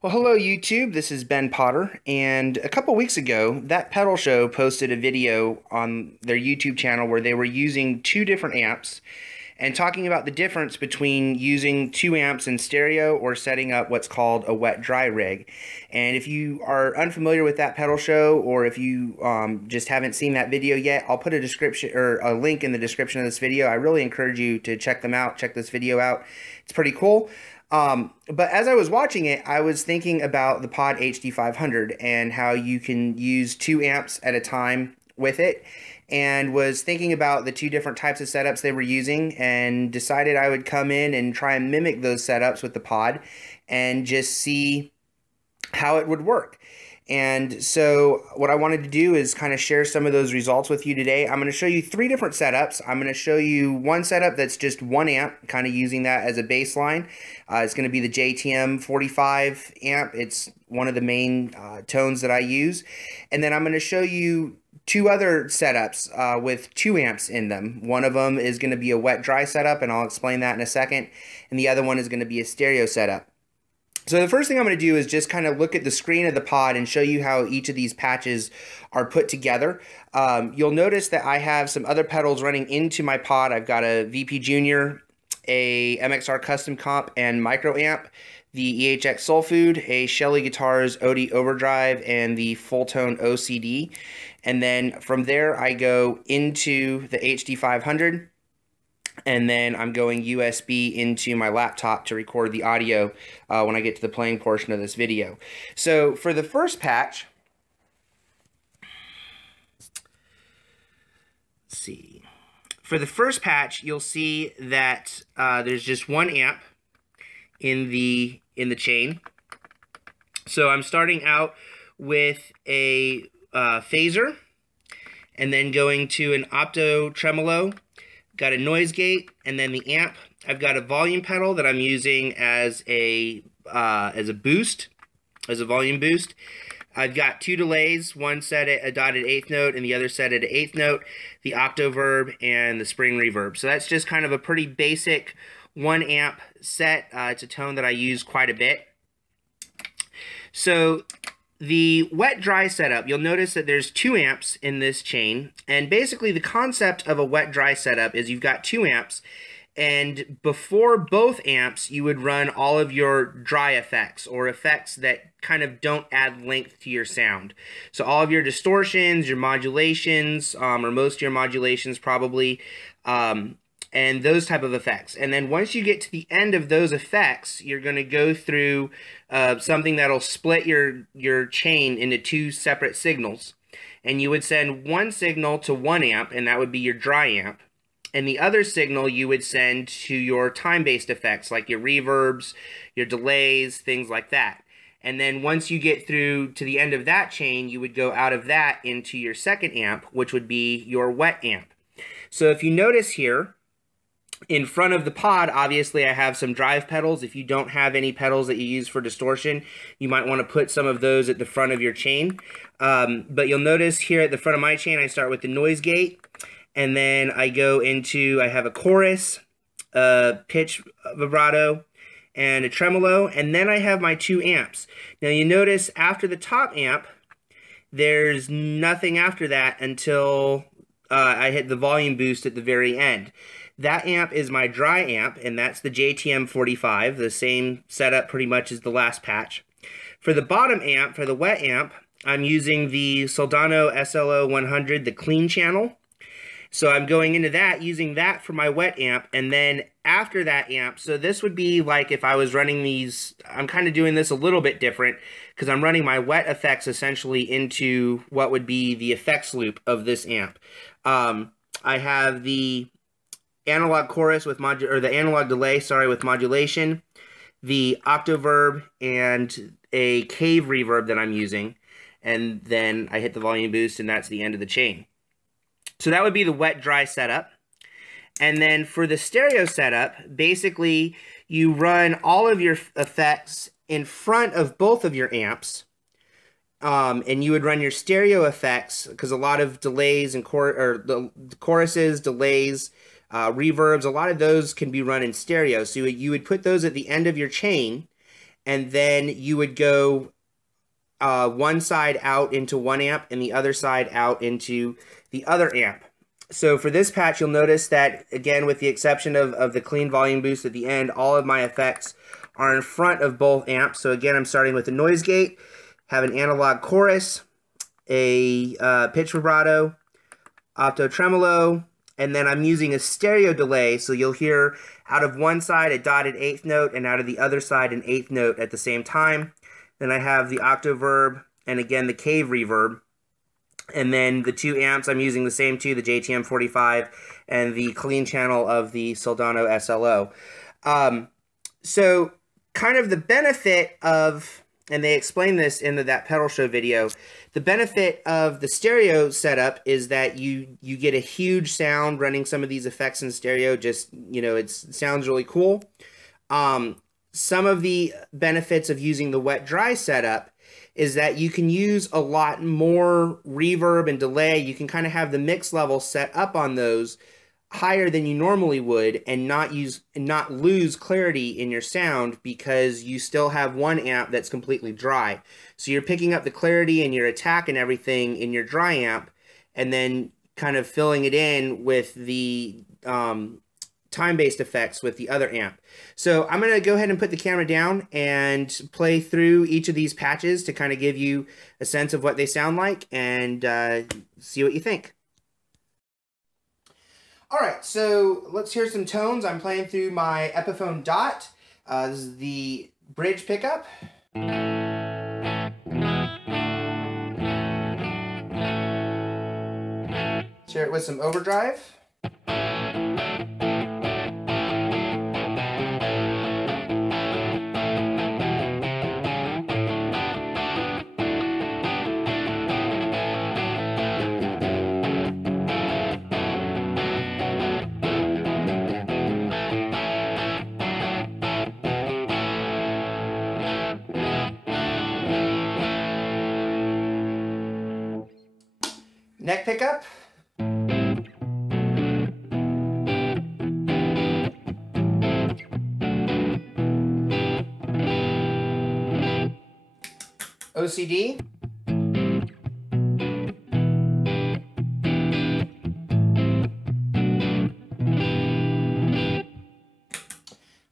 Well, hello YouTube, this is Ben Potter, and a couple weeks ago, That Pedal Show posted a video on their YouTube channel where they were using two different amps and talking about the difference between using two amps in stereo or setting up what's called a wet-dry rig. And if you are unfamiliar with That Pedal Show, or if you just haven't seen that video yet, I'll put a description or a link in the description of this video. I really encourage you to check them out, check this video out. It's pretty cool. But as I was watching it, I was thinking about the Pod HD500 and how you can use two amps at a time with it, and was thinking about the two different types of setups they were using, and decided I would come in and try and mimic those setups with the Pod and just see how it would work. And so what I wanted to do is kind of share some of those results with you today. I'm going to show you three different setups. I'm going to show you one setup that's just one amp, kind of using that as a baseline. It's going to be the JTM 45 amp. It's one of the main tones that I use. And then I'm going to show you two other setups with two amps in them. One of them is going to be a wet-dry setup, and I'll explain that in a second. And the other one is going to be a stereo setup. So the first thing I'm going to do is just kind of look at the screen of the Pod and show you how each of these patches are put together. You'll notice that I have some other pedals running into my Pod. I've got a VP Junior, a MXR Custom Comp and Micro Amp, the EHX Soul Food, a Shelly Guitars OD Overdrive, and the Full Tone OCD. And then from there I go into the HD500. And then I'm going USB into my laptop to record the audio when I get to the playing portion of this video. So for the first patch, let's see. For the first patch, you'll see that there's just one amp in the chain. So I'm starting out with a phaser, and then going to an opto tremolo. Got a noise gate, and then the amp. I've got a volume pedal that I'm using as a boost, as a volume boost. I've got two delays, one set at a dotted eighth note and the other set at an eighth note, the octoverb and the spring reverb. So that's just kind of a pretty basic 1 amp set. It's a tone that I use quite a bit. So the wet-dry setup, you'll notice that there's 2 amps in this chain, and basically the concept of a wet-dry setup is you've got 2 amps, and before both amps you would run all of your dry effects, or effects that kind of don't add length to your sound. So all of your distortions, your modulations, or most of your modulations probably, and those type of effects. And then once you get to the end of those effects, you're going to go through something that'll split your chain into 2 separate signals. And you would send one signal to 1 amp, and that would be your dry amp. And the other signal you would send to your time-based effects, like your reverbs, your delays, things like that. And then once you get through to the end of that chain, you would go out of that into your second amp, which would be your wet amp. So if you notice here, in front of the Pod, obviously I have some drive pedals. If you don't have any pedals that you use for distortion, you might want to put some of those at the front of your chain. But you'll notice here at the front of my chain, I start with the noise gate, and then I go into, I have a chorus, a pitch vibrato, and a tremolo, and then I have my 2 amps. Now you notice after the top amp, there's nothing after that until I hit the volume boost at the very end. That amp is my dry amp, and that's the JTM 45, the same setup pretty much as the last patch. For the bottom amp, for the wet amp, I'm using the Soldano SLO 100, the clean channel. So I'm going into that, using that for my wet amp, and then after that amp, so this would be like if I was running these, I'm kind of doing this a little bit different, because I'm running my wet effects essentially into what would be the effects loop of this amp. I have the analog chorus with the analog delay, sorry, with modulation, the octoverb, and a cave reverb that I'm using, and then I hit the volume boost, and that's the end of the chain. So that would be the wet-dry setup. And then for the stereo setup, basically you run all of your effects in front of both of your amps, and you would run your stereo effects, because a lot of delays and choruses, delays, reverbs, a lot of those can be run in stereo. So you would put those at the end of your chain, and then you would go one side out into 1 amp and the other side out into the other amp. So for this patch, you'll notice that, again, with the exception of the clean volume boost at the end, all of my effects are in front of both amps. So again, I'm starting with a noise gate, have an analog chorus, a pitch vibrato, opto tremolo, and then I'm using a stereo delay, so you'll hear out of one side a dotted 8th note and out of the other side an 8th note at the same time. Then I have the octoverb and again the cave reverb. And then the 2 amps, I'm using the same 2, the JTM 45 and the clean channel of the Soldano SLO. So kind of the benefit of, and they explain this in that pedal show video, the benefit of the stereo setup is that you get a huge sound running some of these effects in stereo. Just, you know, it sounds really cool. Some of the benefits of using the wet-dry setup is that you can use a lot more reverb and delay. You can kind of have the mix level set up on those higher than you normally would and not lose clarity in your sound because you still have 1 amp that's completely dry. So you're picking up the clarity and your attack and everything in your dry amp and then kind of filling it in with the time-based effects with the other amp. So I'm going to go ahead and put the camera down and play through each of these patches to kind of give you a sense of what they sound like and see what you think. All right, so let's hear some tones. I'm playing through my Epiphone Dot. This is the bridge pickup. Share it with some overdrive. Neck pickup. OCD.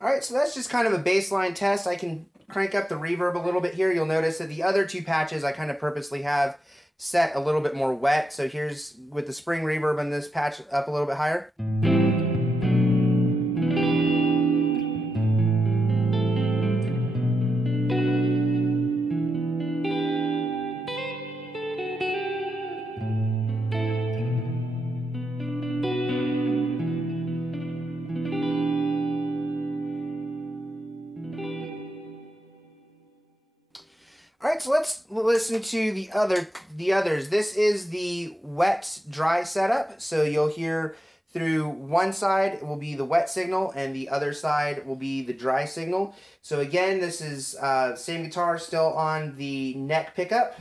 All right, so that's just kind of a baseline test. I can crank up the reverb a little bit here. You'll notice that the other 2 patches I kind of purposely have set a little bit more wet. So here's with the spring reverb on this patch up a little bit higher. All right, so let's listen to the others. This is the wet-dry setup. So you'll hear through one side it will be the wet signal and the other side will be the dry signal. So again, this is same guitar still on the neck pickup.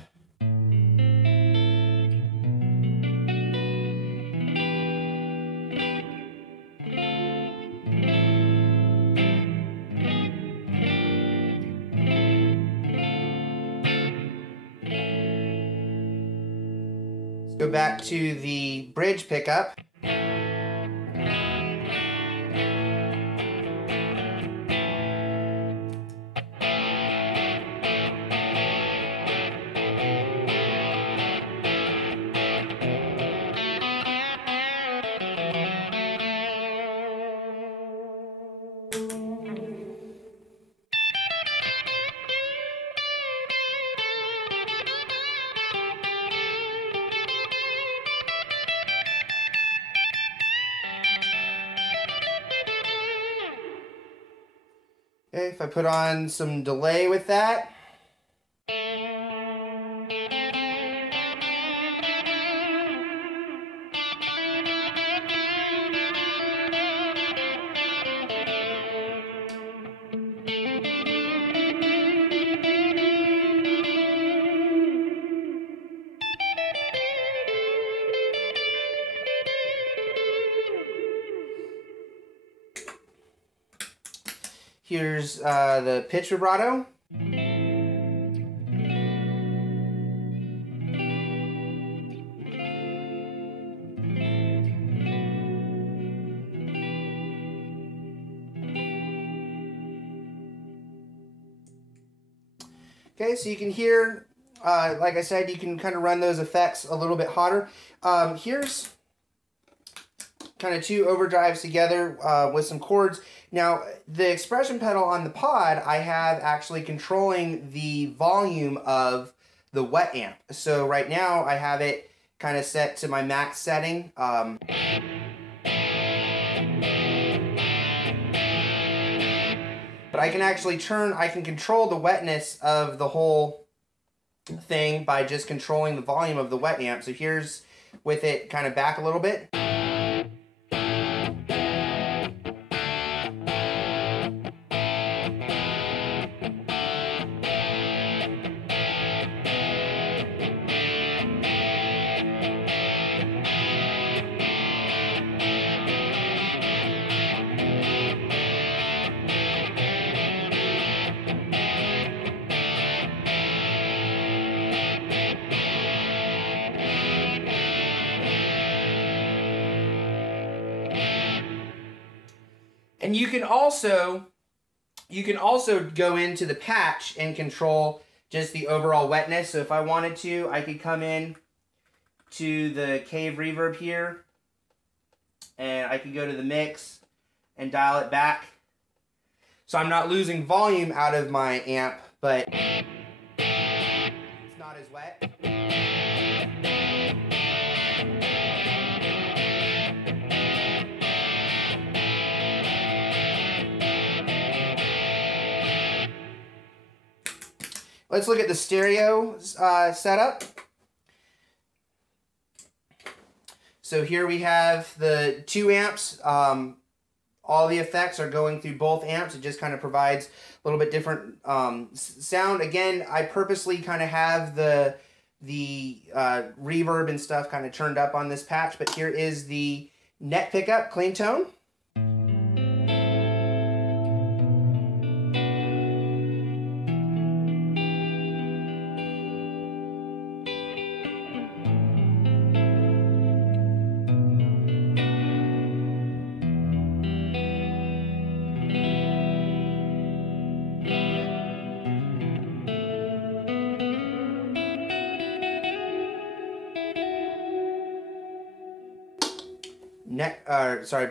Go back to the bridge pickup. Okay, if I put on some delay with that. Here's the pitch vibrato. Okay, so you can hear, like I said, you can kind of run those effects a little bit hotter. Here's kind of two overdrives together with some chords. Now, the expression pedal on the pod, I have actually controlling the volume of the wet amp. So right now, I have it kind of set to my max setting. But I can actually I can control the wetness of the whole thing by just controlling the volume of the wet amp. So here's with it kind of back a little bit. And you can also go into the patch and control just the overall wetness. So if I wanted to, I could come in to the cave reverb here, and I could go to the mix and dial it back. So I'm not losing volume out of my amp, but it's not as wet. Let's look at the stereo setup. So here we have the 2 amps. All the effects are going through both amps. It just kind of provides a little bit different sound. Again, I purposely kind of have the reverb and stuff kind of turned up on this patch, but here is the net pickup, clean tone.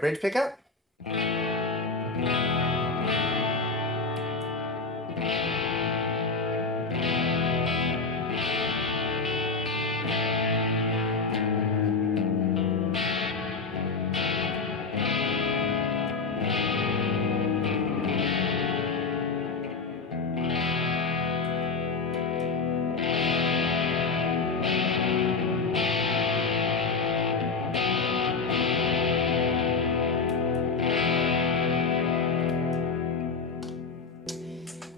Bridge pickup.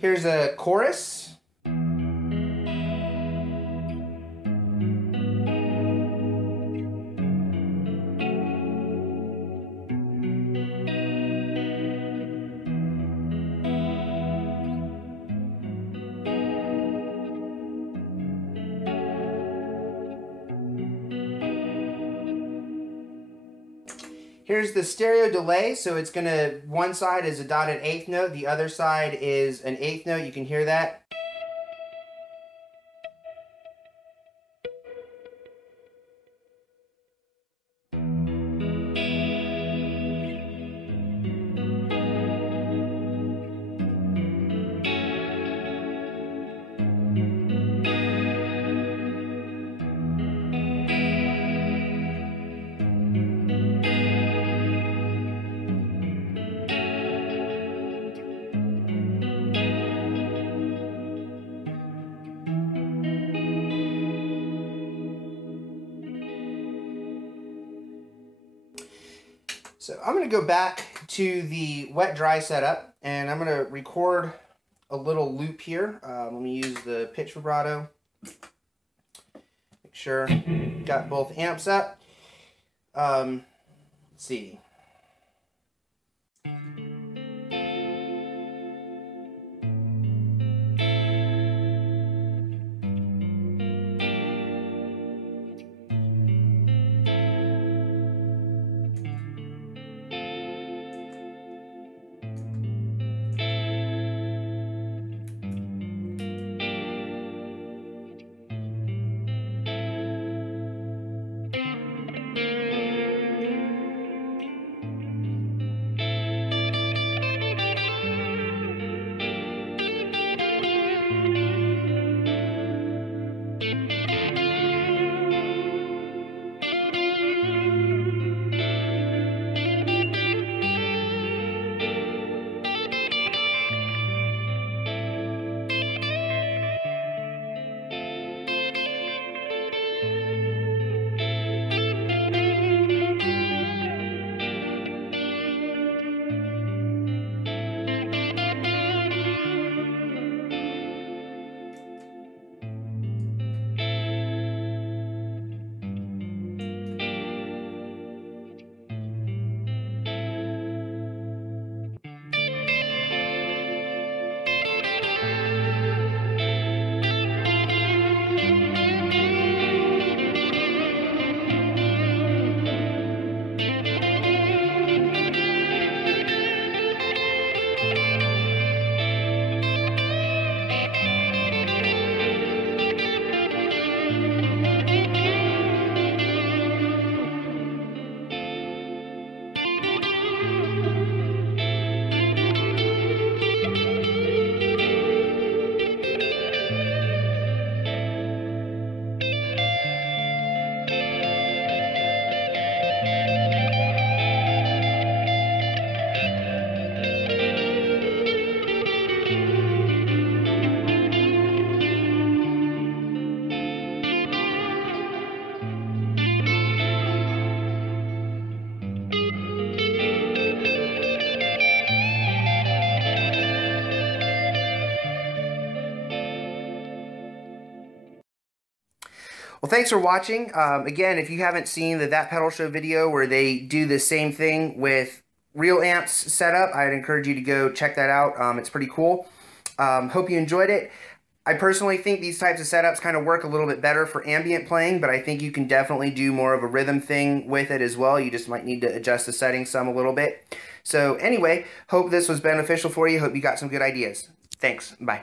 Here's a chorus. Here's the stereo delay, so it's gonna, one side is a dotted eighth note, the other side is an eighth note. You can hear that. So I'm going to go back to the wet-dry setup, and I'm going to record a little loop here. Let me use the pitch vibrato. Make sure got both amps up. Let's see. Well, thanks for watching. Again, if you haven't seen the That Pedal Show video where they do the same thing with real amps setup, I'd encourage you to go check that out. It's pretty cool. Hope you enjoyed it. I personally think these types of setups kind of work a little bit better for ambient playing, but I think you can definitely do more of a rhythm thing with it as well. You just might need to adjust the settings some a little bit. So anyway, hope this was beneficial for you. Hope you got some good ideas. Thanks. Bye.